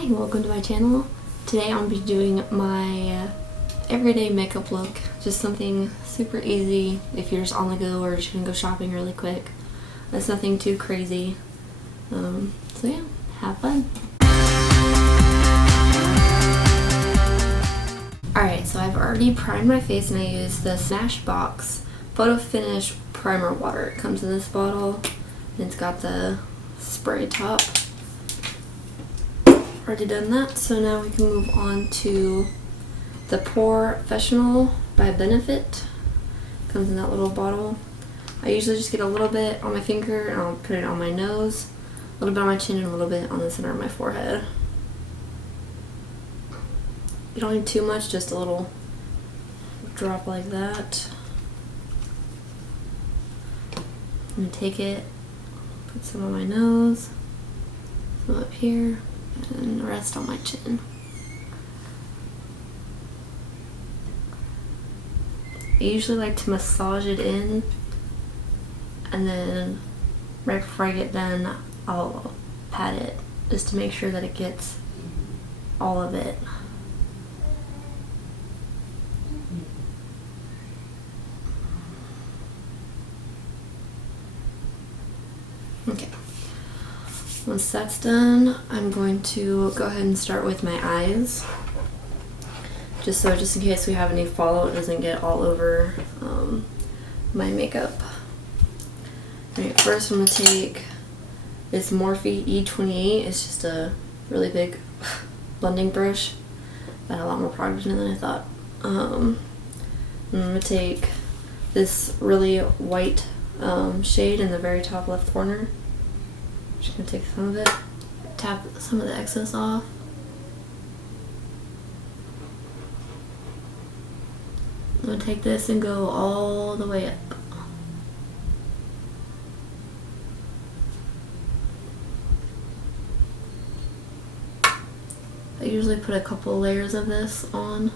Hi, welcome to my channel. Today I'm going to be doing my everyday makeup look. Just something super easy if you're just on the go or just going to go shopping really quick. That's nothing too crazy. So yeah, have fun. Alright, so I've already primed my face and I used the Smashbox Photo Finish Primer Water. It comes in this bottle and it's got the spray top. Already done that, so now we can move on to the Porefessional by Benefit. Comes in that little bottle. I usually just get a little bit on my finger and I'll put it on my nose, a little bit on my chin, and a little bit on the center of my forehead. You don't need too much, just a little drop like that. I'm going to take it, put some on my nose, some up here, and the rest on my chin. I usually like to massage it in, and then right before I get done I'll pat it just to make sure that it gets all of it. Okay. Once that's done, I'm going to go ahead and start with my eyes. Just in case we have any fallout, it doesn't get all over my makeup. Alright, first I'm going to take this Morphe E28. It's just a really big blending brush. Got a lot more product in it than I thought. I'm going to take this really white shade in the very top left corner. Just gonna take some of it, tap some of the excess off. I'm gonna take this and go all the way up. I usually put a couple layers of this on.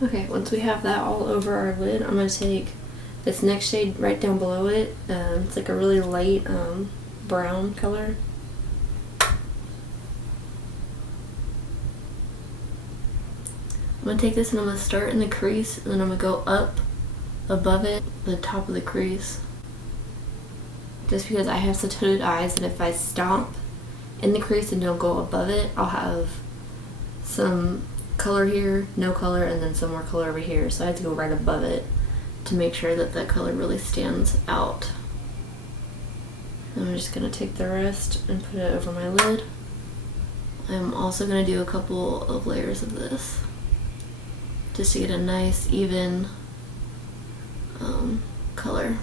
Okay, once we have that all over our lid, I'm going to take this next shade right down below it. It's like a really light brown color. I'm going to take this and I'm going to start in the crease, and then I'm going to go up above it, the top of the crease. Just because I have such hooded eyes that if I stomp in the crease and don't go above it, I'll have some color here, no color, and then some more color over here. So I had to go right above it to make sure that the color really stands out. And I'm just going to take the rest and put it over my lid. I'm also going to do a couple of layers of this just to get a nice even color.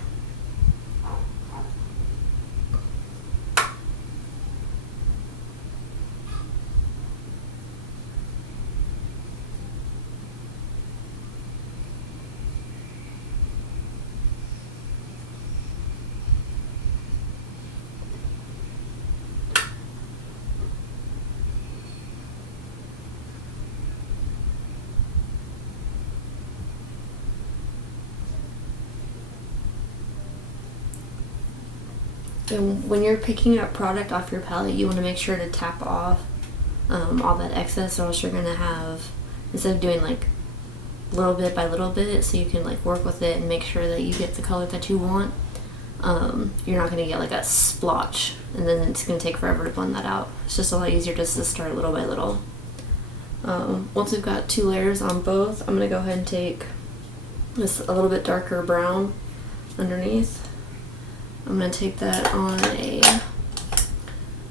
And when you're picking up product off your palette, you want to make sure to tap off all that excess, or else you're going to have, instead of doing like little bit by little bit, so you can like work with it and make sure that you get the color that you want, you're not going to get like a splotch, and then it's going to take forever to blend that out. It's just a lot easier just to start little by little. Once we've got 2 layers on both, I'm going to go ahead and take this a little bit darker brown underneath. I'm going to take that on a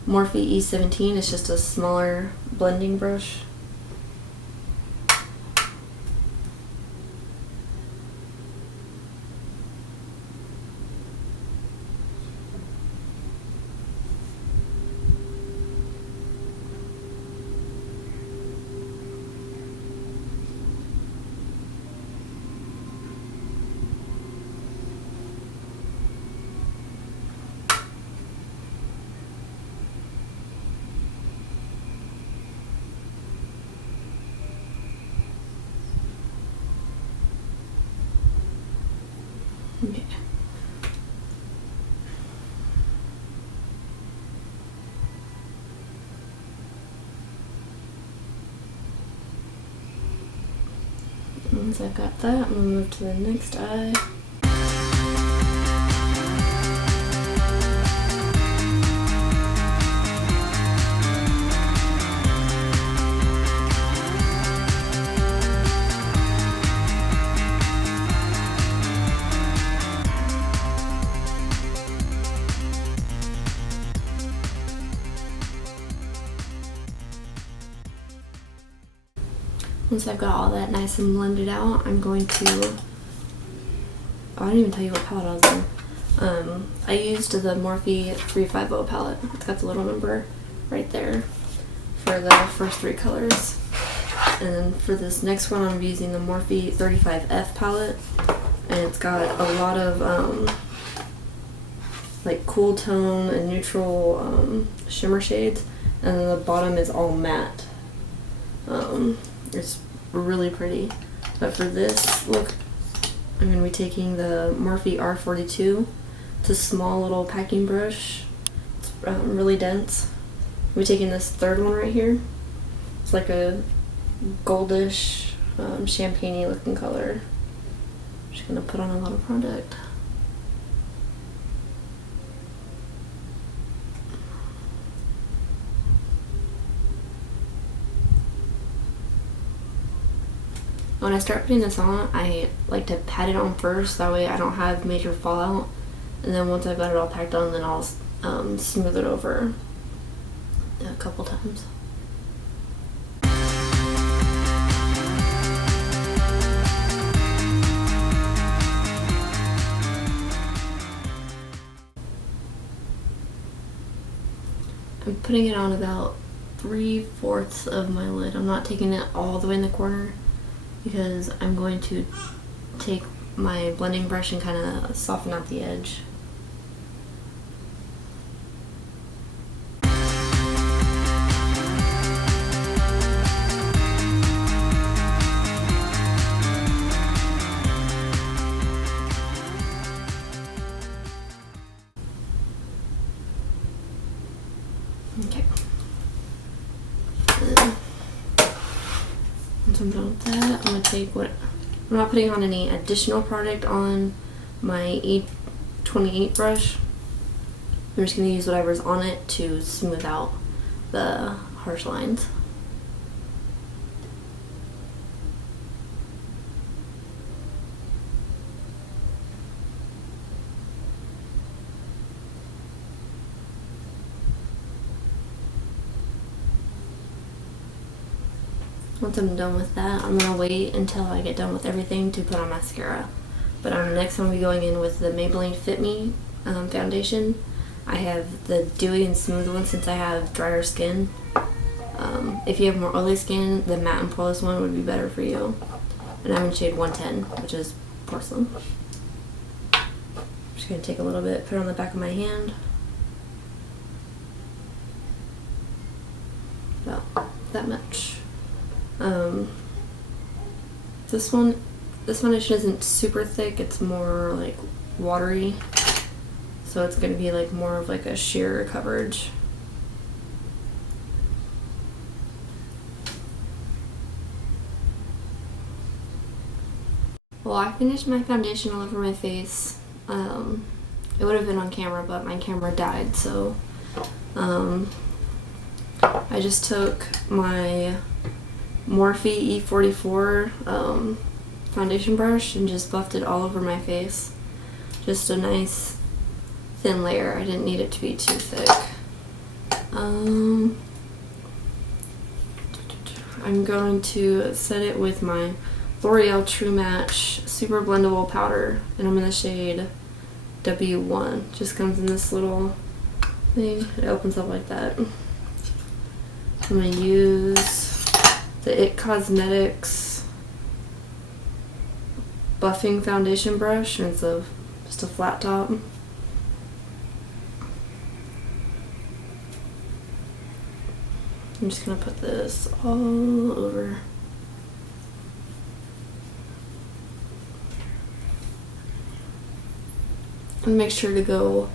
Morphe E17. It's just a smaller blending brush. Once I've got that, I'm going to move to the next eye. Once I've got all that nice and blended out, I'm going to, oh, I didn't even tell you what palette I was in. I used the Morphe 350 palette. It's got the little number right there for the first 3 colors. And then for this next one, I'm using the Morphe 35F palette. And it's got a lot of like cool tone and neutral shimmer shades. And then the bottom is all matte. It's really pretty. But for this look, I'm going to be taking the Morphe R42. It's a small little packing brush. It's really dense. I'll be taking this third one right here. It's like a goldish, champagne-y looking color. I'm just going to put on a lot of product. When I start putting this on, I like to pat it on first, that way I don't have major fallout. And then once I've got it all packed on, then I'll smooth it over a couple times. I'm putting it on about 3/4 of my lid. I'm not taking it all the way in the corner, because I'm going to take my blending brush and kind of soften out the edge. Okay. Once I'm done with that, I'm going to take what, I'm not putting on any additional product on my E28 brush. I'm just going to use whatever's on it to smooth out the harsh lines. Once I'm done with that, I'm going to wait until I get done with everything to put on mascara. But next I'm going to be going in with the Maybelline Fit Me foundation. I have the dewy and smooth one since I have drier skin. If you have more oily skin, the matte and poreless one would be better for you. And I'm in shade 110, which is Porcelain. I'm just going to take a little bit, put it on the back of my hand. About that much. This foundation isn't super thick, it's more like watery, so it's going to be like more of like a sheer coverage. Well, I finished my foundation all over my face. It would have been on camera, but my camera died, so I just took my Morphe E44 foundation brush and just buffed it all over my face. Just a nice thin layer. I didn't need it to be too thick. I'm going to set it with my Loreal True Match Super Blendable Powder, and I'm in the shade W1. Just comes in this little thing. It opens up like that. I'm going to use the It Cosmetics buffing foundation brush, and it's just a flat top. I'm just gonna put this all over. And make sure to go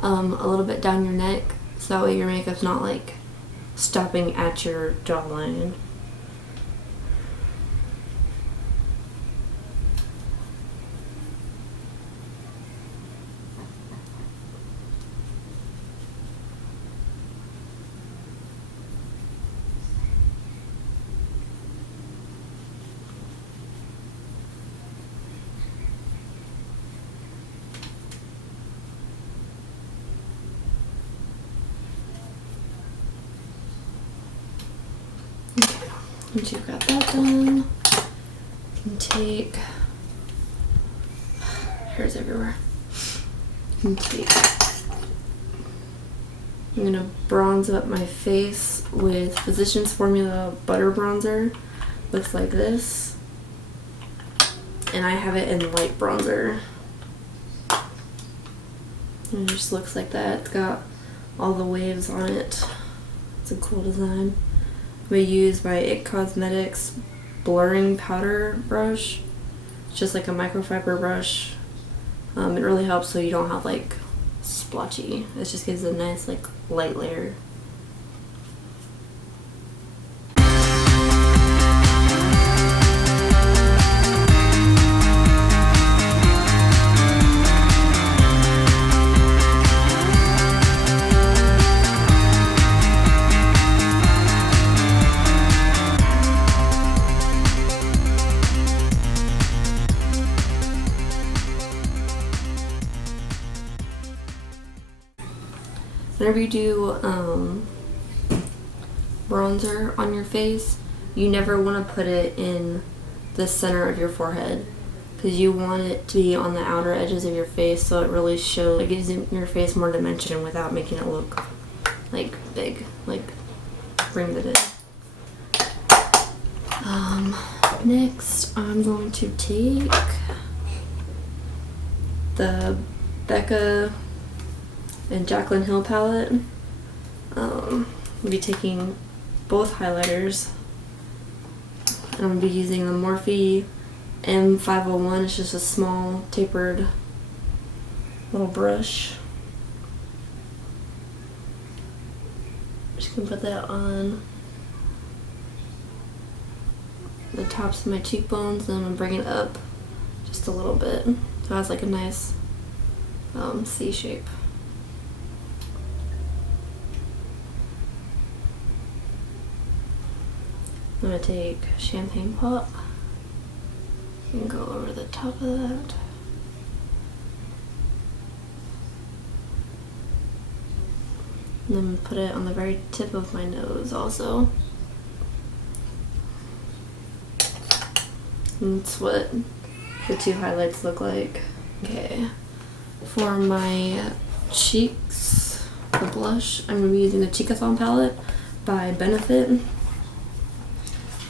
a little bit down your neck, so that way your makeup's not like stopping at your jawline. Once you've got that done, you can take, hair's everywhere. You can take, I'm gonna bronze up my face with Physicians Formula Butter Bronzer. Looks like this. And I have it in light bronzer. And it just looks like that. It's got all the waves on it. It's a cool design. We use my IT Cosmetics blurring powder brush. It's just like a microfiber brush. It really helps so you don't have like splotchy. It just gives a nice like light layer. Whenever you do bronzer on your face, you never want to put it in the center of your forehead because you want it to be on the outer edges of your face so it really shows, it gives your face more dimension without making it look like big, like brings it in. Next I'm going to take the Becca and Jaclyn Hill palette. We'll be taking both highlighters. And I'm going to be using the Morphe M501. It's just a small tapered little brush. Just going to put that on the tops of my cheekbones, and I'm going to bring it up just a little bit so it has like a nice C shape. I'm going to take Champagne Pop and go over the top of that. And then put it on the very tip of my nose also. And that's what the two highlights look like. Okay, for my cheeks, the blush, I'm going to be using the Cheekathon palette by Benefit.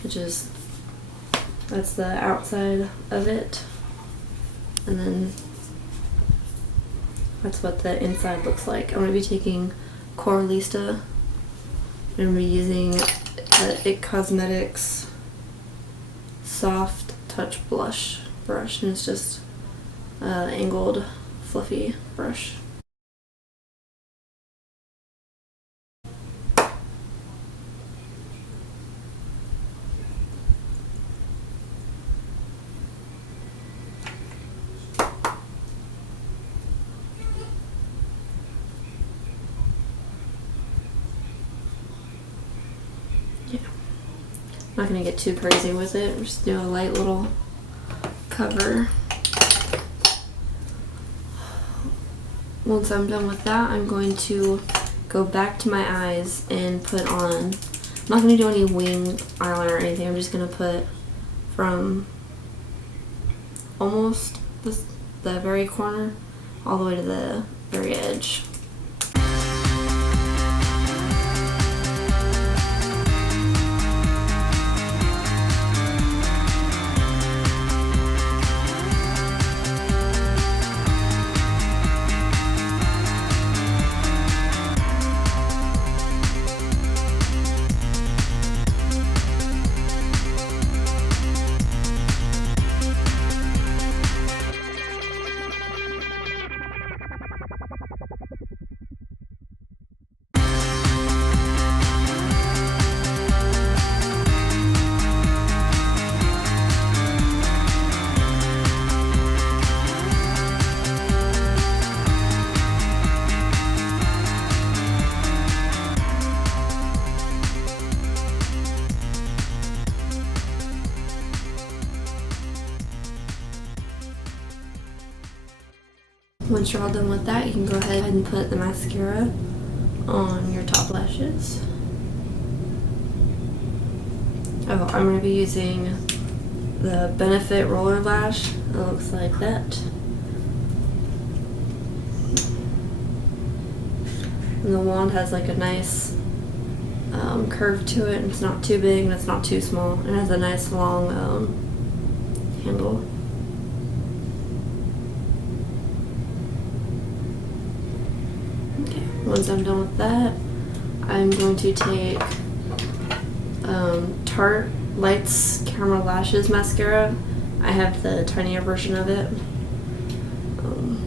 Which is, that's the outside of it, and then that's what the inside looks like. I'm going to be taking Coralista. I'm going to be using the IT Cosmetics Soft Touch Blush brush, and it's just angled, fluffy brush. I'm not going to get too crazy with it, just do a light little cover. Once I'm done with that, I'm going to go back to my eyes and put on, I'm not going to do any wing eyeliner or anything, I'm just going to put from almost the very corner all the way to the very edge. Once you're all done with that, you can go ahead and put the mascara on your top lashes. Oh, I'm going to be using the Benefit Roller Lash. It looks like that. And the wand has like a nice curve to it, and it's not too big and it's not too small. It has a nice long handle. Okay, once I'm done with that, I'm going to take Tarte Lights Caramel Lashes Mascara. I have the tinier version of it. I'm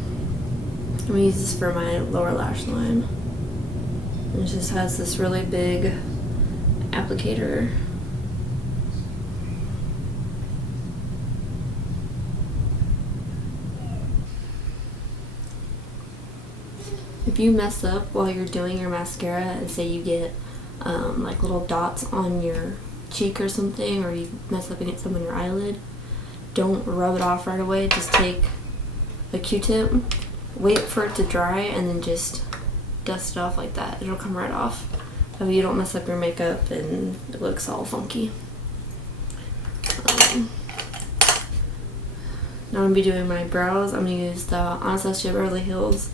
going to use this for my lower lash line. And it just has this really big applicator. If you mess up while you're doing your mascara and say you get like little dots on your cheek or something, or you mess up and get some on your eyelid, don't rub it off right away. Just take a Q-tip, wait for it to dry, and then just dust it off like that. It'll come right off. That way you don't mess up your makeup and it looks all funky. Now I'm going to be doing my brows. I'm going to use the Anastasia Beverly Hills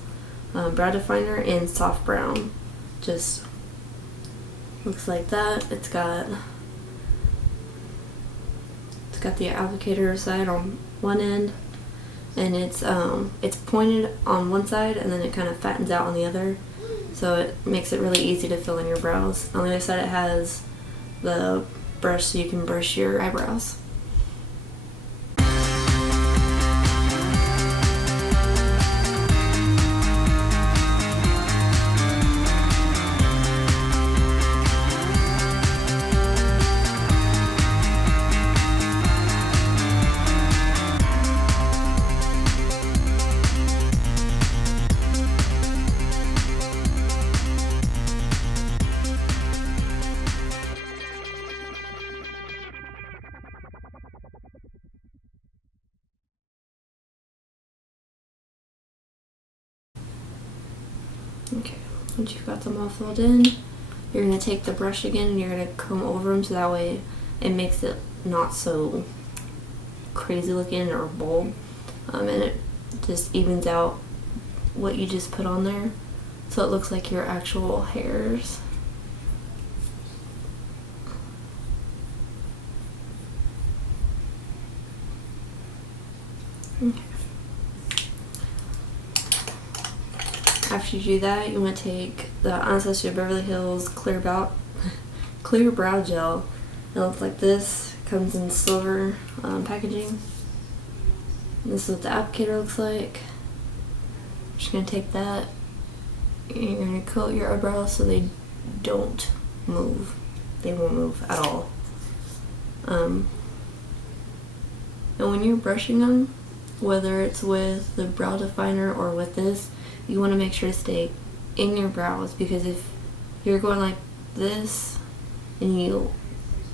brow definer in soft brown. Just looks like that. It's got the applicator side on one end, and it's pointed on one side and then it kind of fattens out on the other, so it makes it really easy to fill in your brows. On the other side it has the brush so you can brush your eyebrows. Okay, once you've got them all filled in, you're going to take the brush again and you're going to comb over them so that way it makes it not so crazy looking or bold, and it just evens out what you just put on there so it looks like your actual hairs. Okay. After you do that, you want to take the Anastasia Beverly Hills Clear Brow Gel. It looks like this. It comes in silver packaging. And this is what the applicator looks like. I'm just going to take that and you're going to coat your eyebrows so they don't move. They won't move at all. And when you're brushing them, whether it's with the brow definer or with this, you want to make sure to stay in your brows, because if you're going like this and you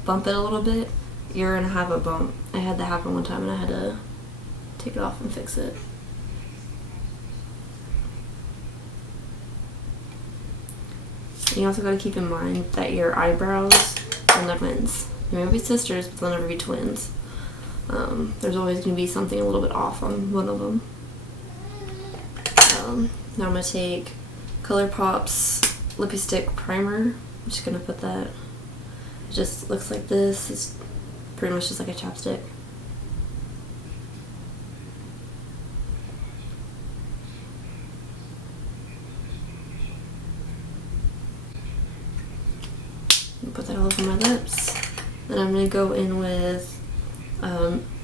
bump it a little bit, you're going to have a bump. I had that happen one time and I had to take it off and fix it. You also got to keep in mind that your eyebrows will never be twins. They may be sisters, but they'll never be twins. There's always going to be something a little bit off on one of them. Now I'm going to take Colourpop's Lippie Stix Primer. I'm just going to put that. It just looks like this. It's pretty much just like a chapstick. Put that all over my lips. Then I'm going to go in with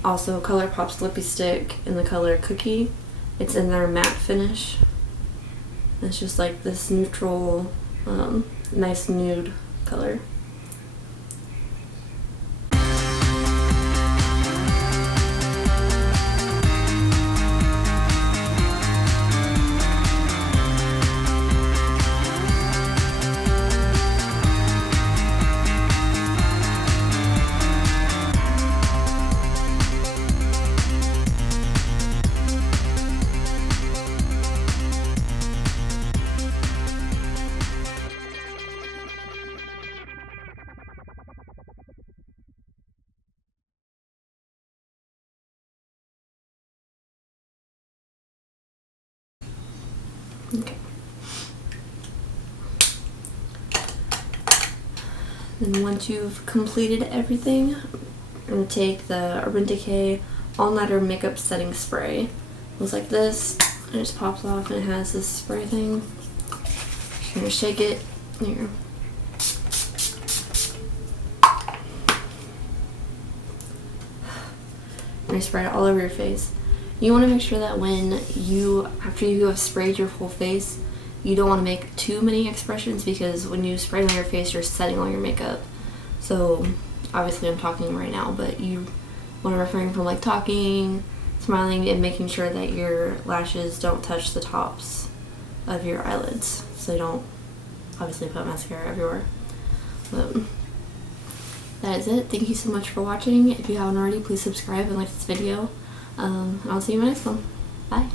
also Colourpop's Lippie Stix in the color Cookie. It's in their matte finish. It's just like this neutral, nice nude color. Okay. Then once you've completed everything, I'm going to take the Urban Decay All Nighter Makeup Setting Spray. It looks like this. It just pops off and it has this spray thing. Just going to shake it. Here. And I spray it all over your face. You want to make sure that after you have sprayed your whole face, you don't want to make too many expressions, because when you spray it on your face, you're setting all your makeup. So obviously I'm talking right now, but you want to refrain from like talking, smiling, and making sure that your lashes don't touch the tops of your eyelids, so you don't obviously put mascara everywhere. But that is it. Thank you so much for watching. If you haven't already, please subscribe and like this video. I'll see you in my next one. Bye.